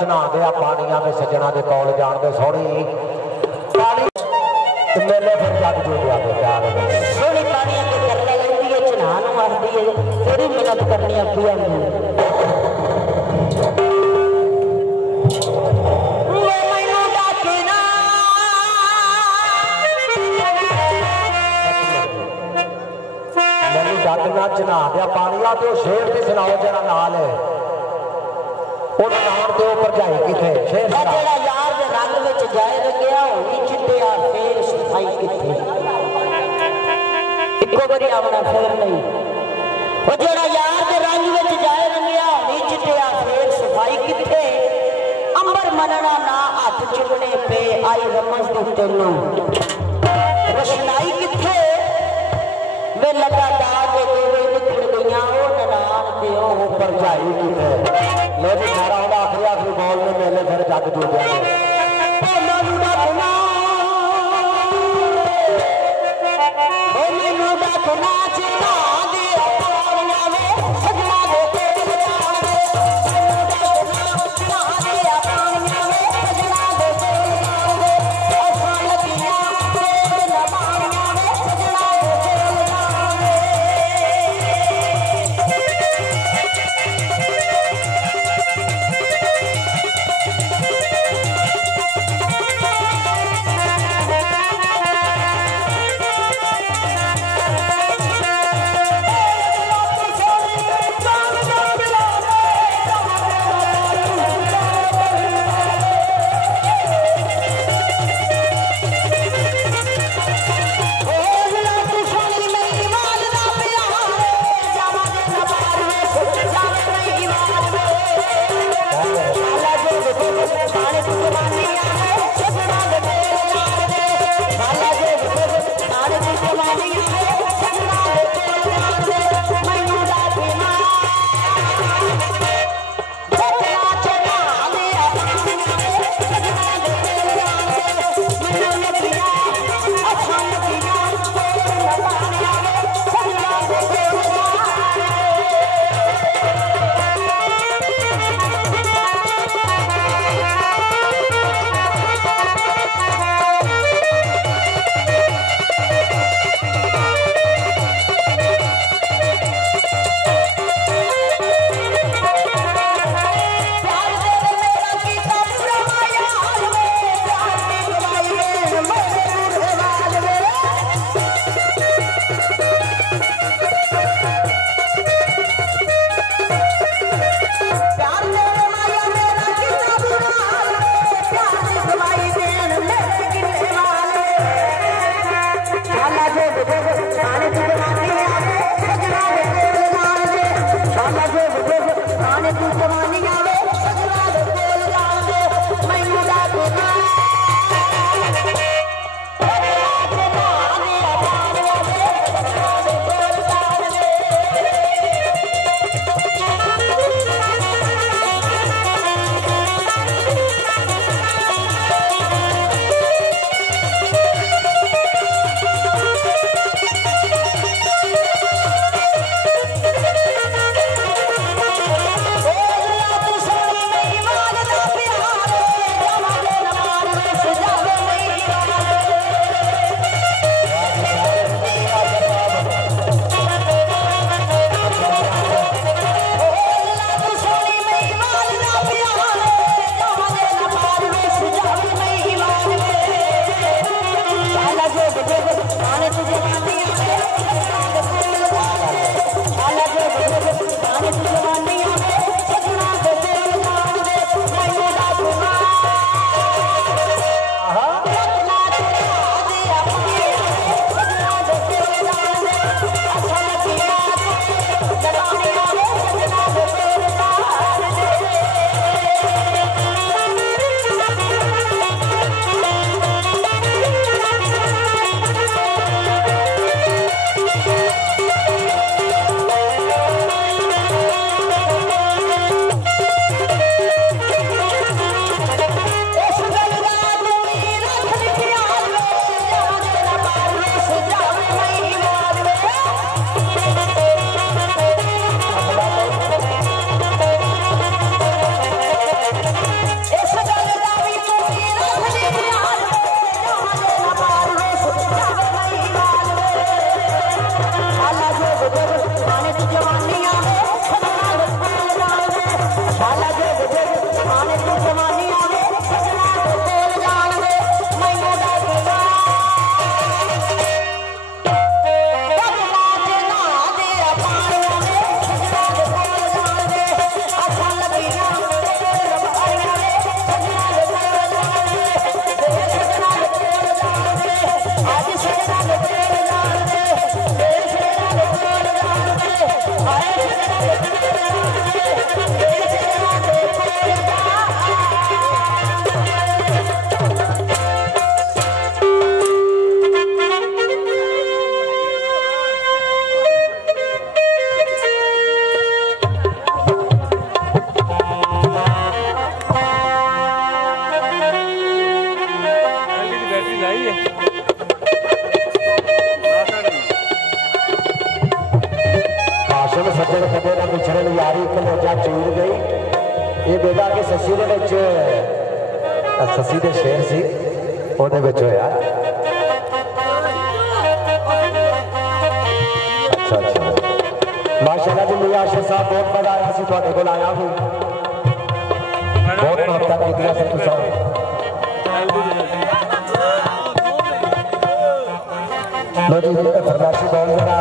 चनाते आ पानिया में सज्जना के कौल जाते सोहनी पानी मेले फिर जग जोड़िया के प्यार सोहनी पानिया के करने लगती है चनान मारती है थोड़ी मेहनत करनी आती है जग ना चना दिया पानिया तो शेर की सुनाओ जरा नाल है नाम दो भरजाई किथे शेर जेड़ा यार दे रंग विच जाए लग्या होनी चिट्टिया फेर सफाई किथे इको बारी आवना फिर नहीं ओ जेड़ा यार दे रंग विच जाए लग्या होनी चिट्टिया फेर सफाई किथे अंबर मनना ना हाथ चुमने पे आई रमज दी तेनू रोशनाई किथे वे लगा दाग दे निकल गईयां ओ ननान ते ओ भरजाई किथे ले जी सारा आखिरी आखिरी बॉल में मेले फिर जग जुड़ गया आशम सज्जन कदे ना बिछड़न यारी कलेजा चूर गई। ये बेटा कि ससी दे विच ससी दे शेर सी ओदे विच होया। अच्छा अच्छा माशाअल्लाह जी मियां आशिफ साहब बहुत मजा आया सी तुहाडे कोल आया हूं बहुत मोहब्बत कीतियां सी तुसां। लो जी फरमाइशी बॉल जरा